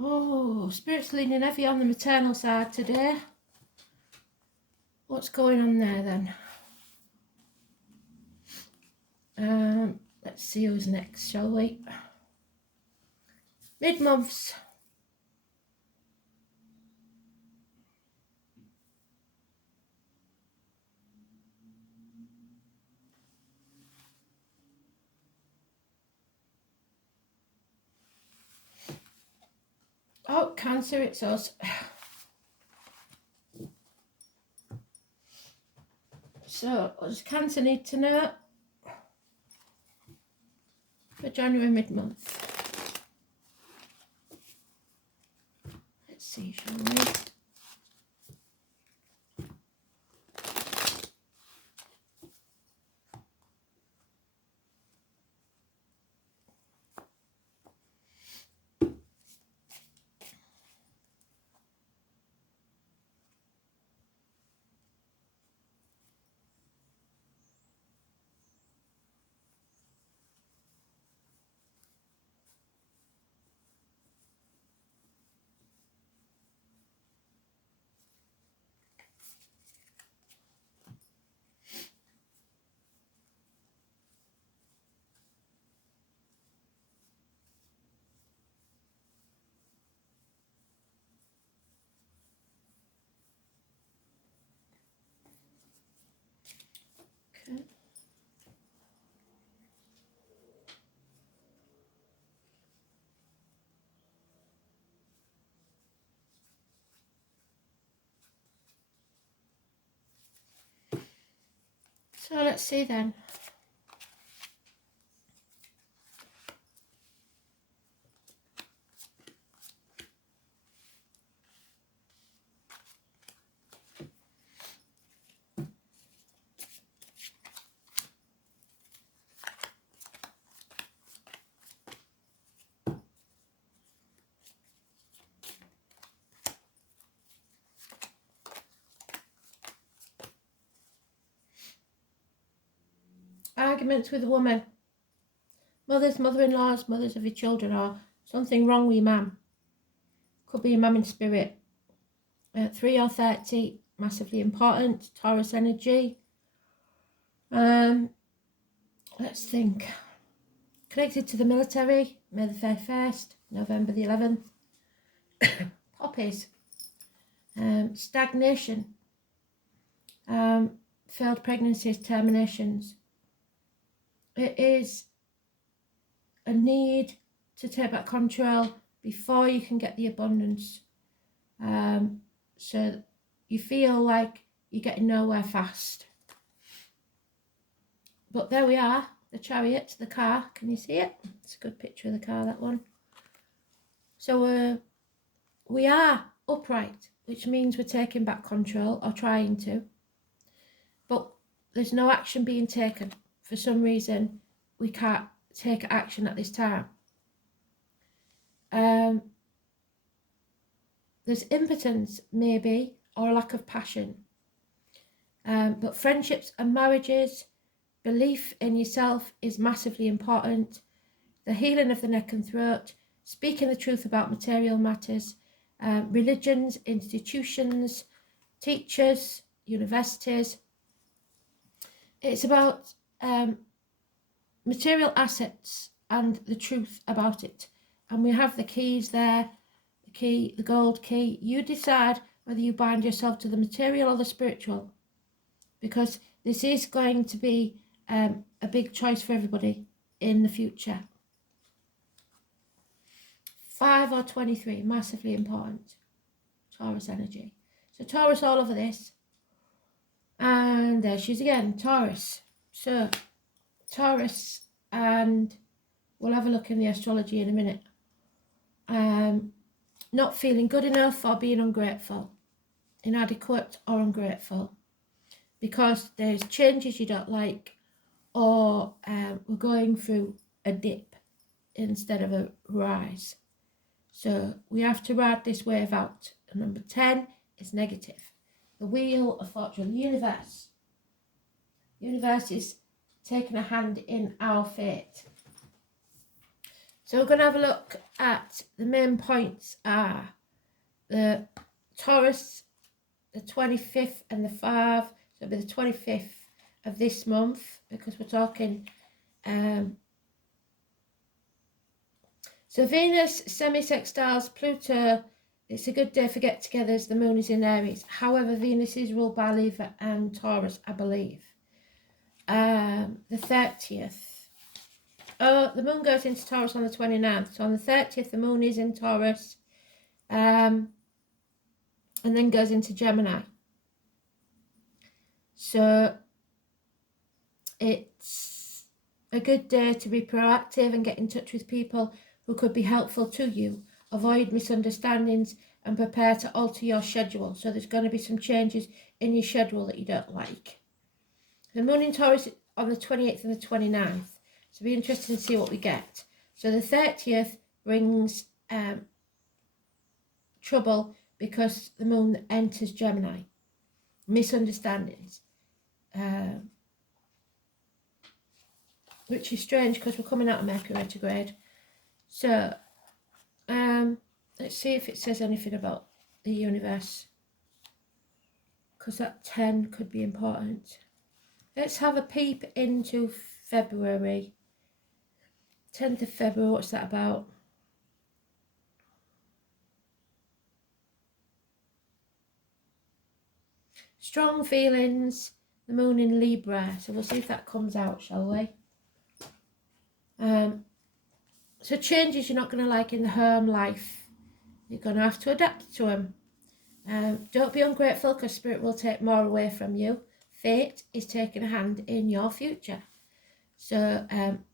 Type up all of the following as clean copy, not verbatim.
Oh, Spirit's leaning heavy on the maternal side today. What's going on there then? Let's see who's next, shall we? Mid-months. Oh, Cancer, it's us. So, what does Cancer need to know for January mid-month? Let's see, shall we? Okay. So let's see then. Arguments with a woman. Mothers, mother-in-laws, mothers of your children, or something wrong with your mum. Could be your mum in spirit. 3 or 30, massively important. Taurus energy. Let's think. Connected to the military. May the 1st, November the 11th. Poppies. Stagnation. Failed pregnancies, terminations. It is a need to take back control before you can get the abundance. So you feel like you're getting nowhere fast. But there we are, the Chariot, the car. Can you see it? It's a good picture of the car, that one. So we are upright, which means we're taking back control, or trying to. But there's no action being taken. For some reason, we can't take action at this time. There's impotence, maybe, or a lack of passion. But friendships and marriages, belief in yourself is massively important. The healing of the neck and throat, speaking the truth about material matters, religions, institutions, teachers, universities. It's about material assets and the truth about it. And we have the keys there, the key, the gold key. You decide whether you bind yourself to the material or the spiritual, because this is going to be a big choice for everybody in the future. 5 or 23, massively important. Taurus energy. So Taurus all over this. And there she is again, Taurus. So Taurus, and we'll have a look in the astrology in a minute. Not feeling good enough or being ungrateful, inadequate or ungrateful, because there's changes you don't like, or we're going through a dip instead of a rise. So we have to ride this wave out. And number 10 is negative. The Wheel of Fortune, the universe. The universe is taking a hand in our fate. So we're going to have a look at the main points are the Taurus, the 25th and the 5th. So it'll be the 25th of this month because we're talking. So Venus semi-sextiles Pluto. It's a good day for get-togethers. The moon is in Aries. However, Venus is ruled by Libra and Taurus, I believe. The 30th. Oh, the moon goes into Taurus on the 29th. So on the 30th, the moon is in Taurus. And then goes into Gemini. So it's a good day to be proactive and get in touch with people who could be helpful to you. Avoid misunderstandings and prepare to alter your schedule. So there's going to be some changes in your schedule that you don't like. The moon in Taurus on the 28th and the 29th. So be interested to see what we get. So the 30th brings trouble because the moon enters Gemini. Misunderstandings. Which is strange because we're coming out of Mercury retrograde. So let's see if it says anything about the universe, because that 10 could be important. Let's have a peep into February. 10th of February, what's that about? Strong feelings, the moon in Libra. So we'll see if that comes out, shall we? So changes you're not going to like in the home life. You're going to have to adapt to them. Don't be ungrateful because Spirit will take more away from you. Fate is taking a hand in your future. So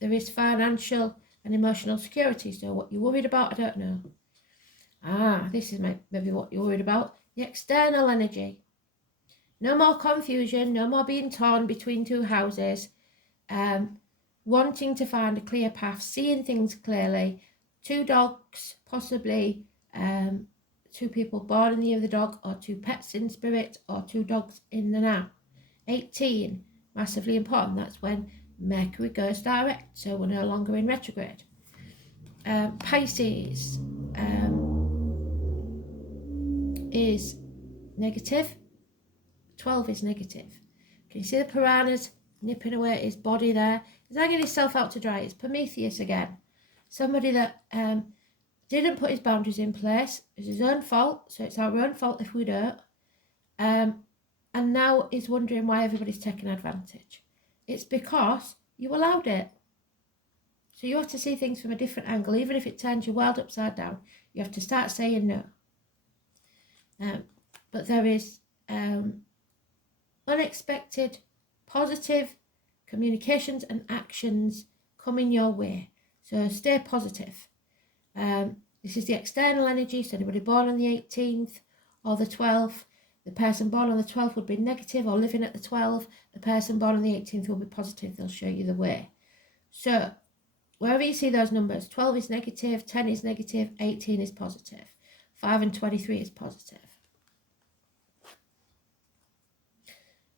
there is financial and emotional security. So what you're worried about, I don't know. This is maybe what you're worried about. The external energy. No more confusion. No more being torn between two houses. Wanting to find a clear path. Seeing things clearly. 2 dogs, possibly 2 people born in the year of the dog, or 2 pets in spirit, or 2 dogs in the now. 18, massively important. That's when Mercury goes direct, so we're no longer in retrograde. Pisces is negative. 12 is negative. Can you see the piranhas nipping away at his body there? He's hanging himself out to dry. It's Prometheus again. Somebody that didn't put his boundaries in place. It's his own fault, so it's our own fault if we don't. And now is wondering why everybody's taking advantage. It's because you allowed it. So you have to see things from a different angle. Even if it turns your world upside down, you have to start saying no. But there is unexpected, positive communications and actions coming your way. So stay positive. This is the external energy. So anybody born on the 18th or the 12th, the person born on the 12th would be negative, or living at the 12th. The person born on the 18th will be positive. They'll show you the way. So wherever you see those numbers, 12 is negative, 10 is negative, 18 is positive, 5 and 23 is positive.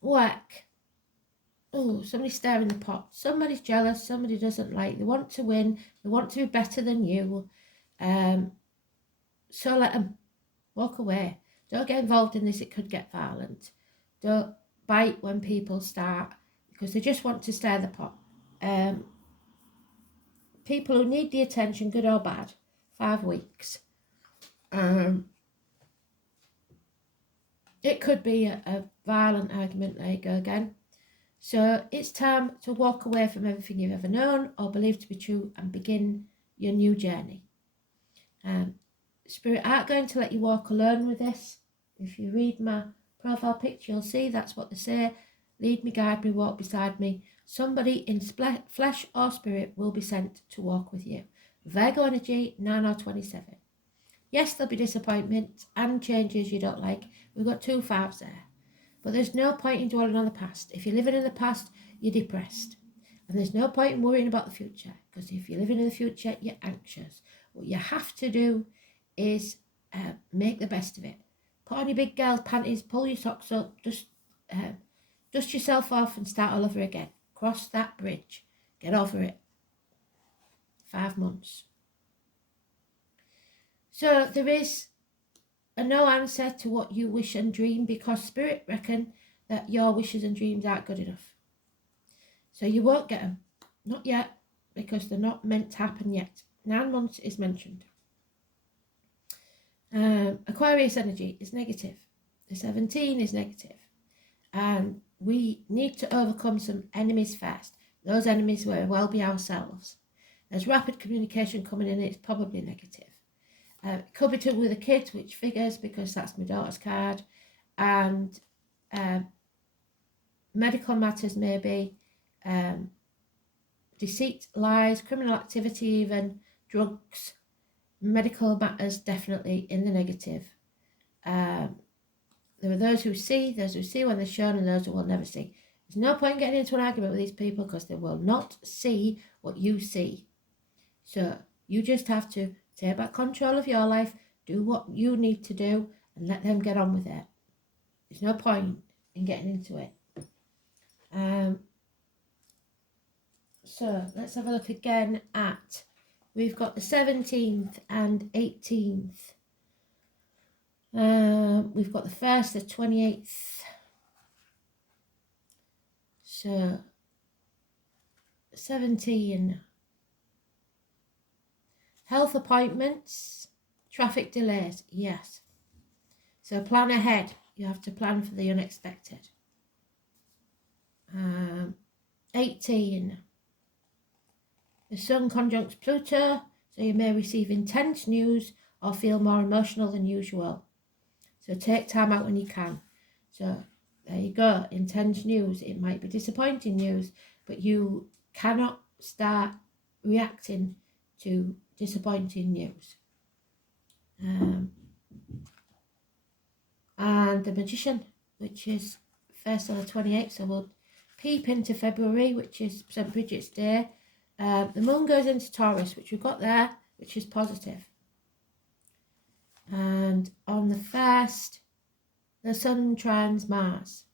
Work. Oh, somebody's stirring the pot. Somebody's jealous. Somebody doesn't like. They want to win. They want to be better than you. So let them. Walk away. Don't get involved in this. It could get violent. Don't bite when people start, because they just want to stir the pot. People who need the attention, good or bad. 5 weeks. It could be a violent argument. There you go again. So it's time to walk away from everything you've ever known or believed to be true and begin your new journey. Spirit aren't going to let you walk alone with this. If you read my profile picture, you'll see that's what they say. Lead me, guide me, walk beside me. Somebody in flesh or spirit will be sent to walk with you. Virgo energy, 9 or 27. Yes, there'll be disappointments and changes you don't like. We've got 2 5s there. But there's no point in dwelling on the past. If you're living in the past, you're depressed. And there's no point in worrying about the future, because if you're living in the future, you're anxious. What you have to do is make the best of it. Put on your big girl panties, pull your socks up, just dust yourself off and start all over again. Cross that bridge. Get over it. 5 months. So there is a no answer to what you wish and dream, because Spirit reckon that your wishes and dreams aren't good enough. So you won't get them. Not yet, because they're not meant to happen yet. 9 months is mentioned. Aquarius energy is negative. The 17 is negative. And we need to overcome some enemies first. Those enemies may well be ourselves. There's rapid communication coming in, it's probably negative. It could be with the kids, which figures because that's my daughter's card. And medical matters maybe. Deceit, lies, criminal activity even, drugs. Medical matters definitely in the negative. There are those who see when they're shown, and those who will never see. There's no point getting into an argument with these people because they will not see what you see. So you just have to take back control of your life, do what you need to do, and let them get on with it. There's no point in getting into it. So let's have a look again at, we've got the 17th and 18th. We've got the 1st, the 28th. So 17. Health appointments, traffic delays, yes. So plan ahead. You have to plan for the unexpected. 18. The Sun conjuncts Pluto, so you may receive intense news or feel more emotional than usual. So take time out when you can. So there you go, intense news. It might be disappointing news, but you cannot start reacting to disappointing news. And the Magician, which is 1st on the 28th, so we'll peep into February, which is St. Bridget's Day. The moon goes into Taurus, which we've got there, which is positive. And on the 1st, the Sun trines Mars.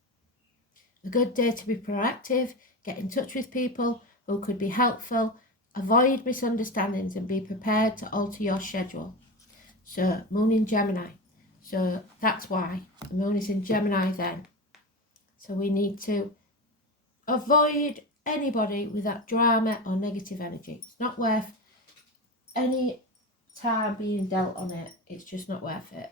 A good day to be proactive, get in touch with people who could be helpful, avoid misunderstandings and be prepared to alter your schedule. So moon in Gemini. So that's why the moon is in Gemini then. So we need to avoid anybody with that drama or negative energy. It's not worth any time being dealt on it. It's just not worth it.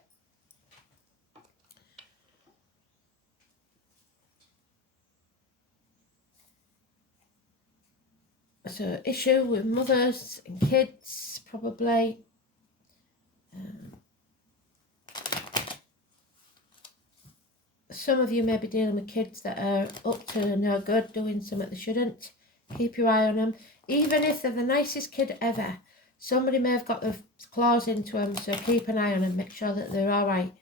So issue with mothers and kids, probably. Some of you may be dealing with kids that are up to no good, doing something they shouldn't. Keep your eye on them. Even if they're the nicest kid ever, somebody may have got their claws into them, so keep an eye on them. Make sure that they're all right.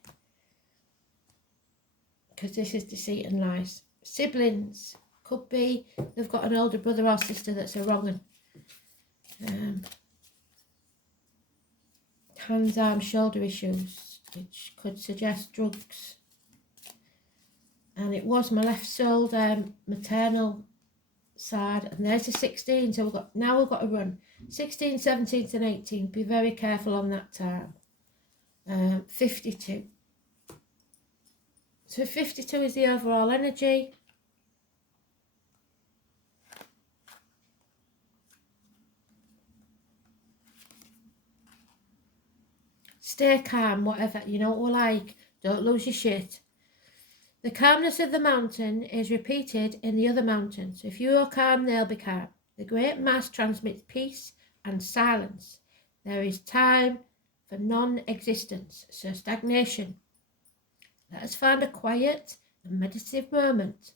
Because this is deceit and lies. Siblings. Could be they've got an older brother or sister that's a wrong one. Hands, arms, shoulder issues, which could suggest drugs. And it was my left shoulder, maternal side, and there's a 16, so we've got a run. 16, 17th and 18th, be very careful on that time. 52. So 52 is the overall energy. Stay calm, whatever, you know what we're like, don't lose your shit. The calmness of the mountain is repeated in the other mountains. So if you are calm, they'll be calm. The great mass transmits peace and silence. There is time for non-existence, so stagnation. Let us find a quiet and meditative moment.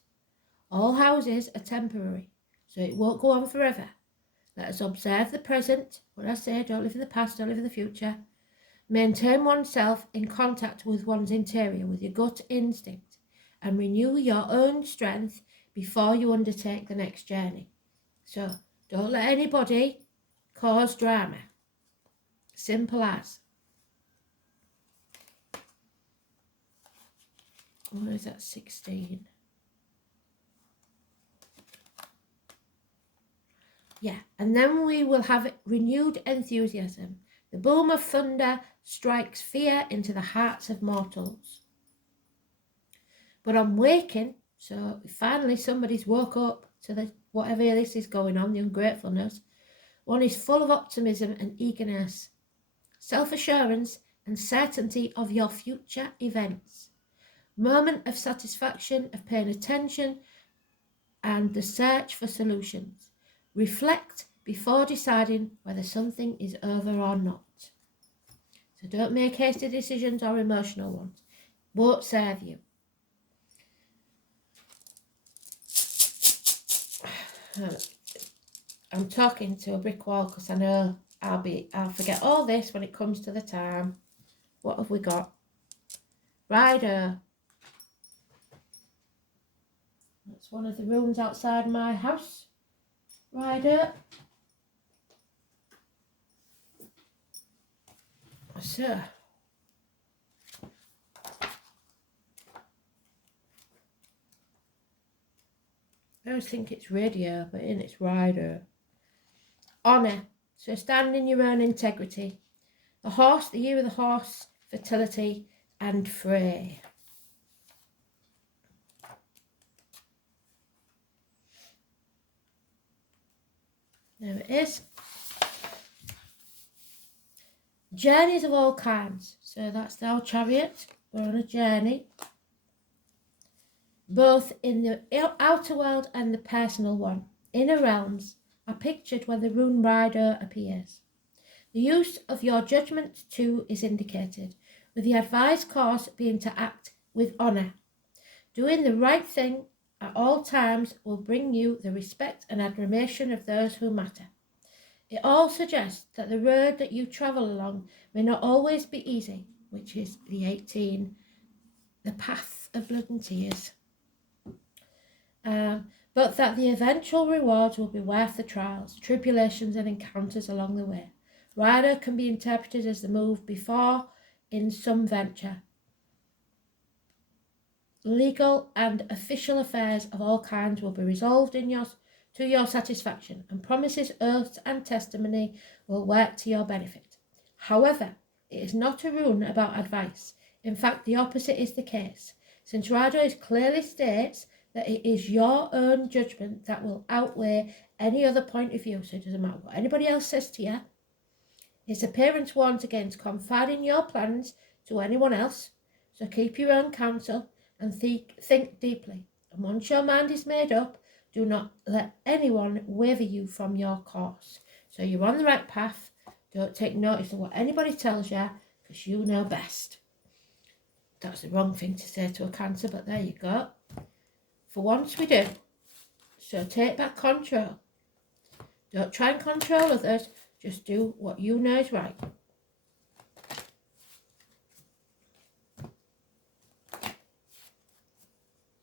All houses are temporary, so it won't go on forever. Let us observe the present. What I say, don't live in the past, don't live in the future. Maintain oneself in contact with one's interior, with your gut instinct, and renew your own strength before you undertake the next journey. So don't let anybody cause drama. Simple as. What is that, 16? Yeah, and then we will have renewed enthusiasm. The boom of thunder strikes fear into the hearts of mortals. But on waking, so finally somebody's woke up to the whatever this is going on, the ungratefulness, one is full of optimism and eagerness, self-assurance and certainty of your future events. Moment of satisfaction of paying attention and the search for solutions. Reflect before deciding whether something is over or not. So don't make hasty decisions or emotional ones. Won't serve you. I'm talking to a brick wall because I know I'll forget all this when it comes to the time. What have we got? Rider. That's one of the rooms outside my house. Rider. So. I always think it's radio, but in it's rider. Honour. So stand in your own integrity. The horse, the year of the horse, fertility and fray. There it is. Journeys of all kinds. So that's our chariot. We're on a journey. Both in the outer world and the personal one. Inner realms are pictured when the rune rider appears. The use of your judgment too is indicated, with the advised course being to act with honour. Doing the right thing at all times will bring you the respect and admiration of those who matter. It all suggests that the road that you travel along may not always be easy, which is the 18, the path of blood and tears. But that the eventual rewards will be worth the trials, tribulations and encounters along the way. Rider can be interpreted as the move before in some venture. Legal and official affairs of all kinds will be resolved to your satisfaction, and promises, oaths and testimony will work to your benefit. However, it is not a rune about advice. In fact, the opposite is the case, since Rider clearly states that it is your own judgment that will outweigh any other point of view, so it doesn't matter what anybody else says to you. Its appearance warns against confiding your plans to anyone else, so keep your own counsel and think deeply. And once your mind is made up, do not let anyone waver you from your course. So you're on the right path. Don't take notice of what anybody tells you, because you know best. That's the wrong thing to say to a Cancer, but there you go. For once we do. So take back control. Don't try and control others. Just do what you know is right.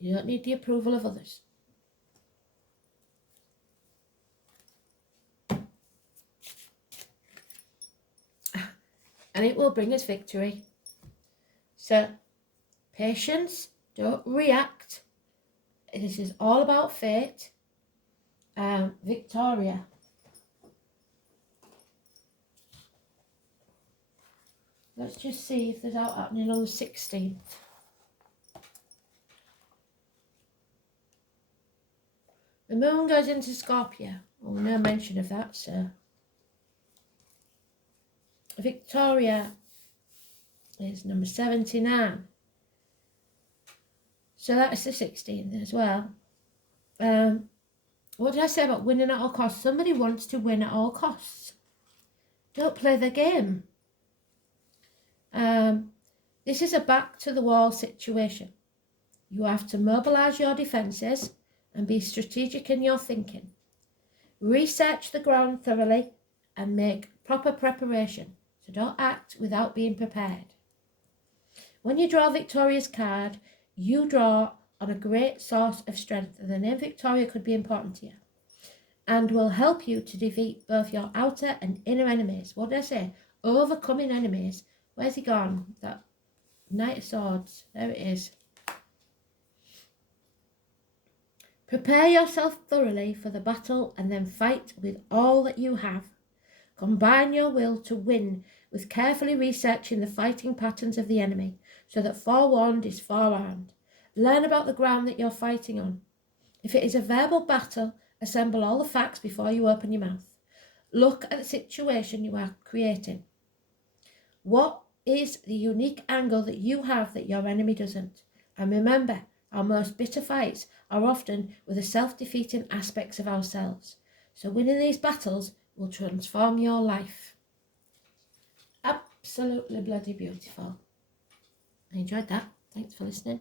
You don't need the approval of others. And it will bring us victory. So, patience, don't react. This is all about fate. Victoria. Let's just see if there's out happening on the 16th. The moon goes into Scorpio. Oh, no mention of that, so. Victoria is number 79. So that's the 16th as well. What did I say about winning at all costs? Somebody wants to win at all costs. Don't play the game. This is a back to the wall situation. You have to mobilise your defences and be strategic in your thinking. Research the ground thoroughly and make proper preparation. So don't act without being prepared. When you draw Victoria's card, you draw on a great source of strength, and the name Victoria could be important to you and will help you to defeat both your outer and inner enemies. What did I say? Overcoming enemies. Where's he gone? That Knight of Swords. There it is. Prepare yourself thoroughly for the battle and then fight with all that you have. Combine your will to win with carefully researching the fighting patterns of the enemy, so that forewarned is forearmed. Learn about the ground that you're fighting on. If it is a verbal battle, assemble all the facts before you open your mouth. Look at the situation you are creating. What is the unique angle that you have that your enemy doesn't? And remember, our most bitter fights are often with the self-defeating aspects of ourselves. So winning these battles will transform your life. Absolutely bloody beautiful. I enjoyed that. Thanks for listening.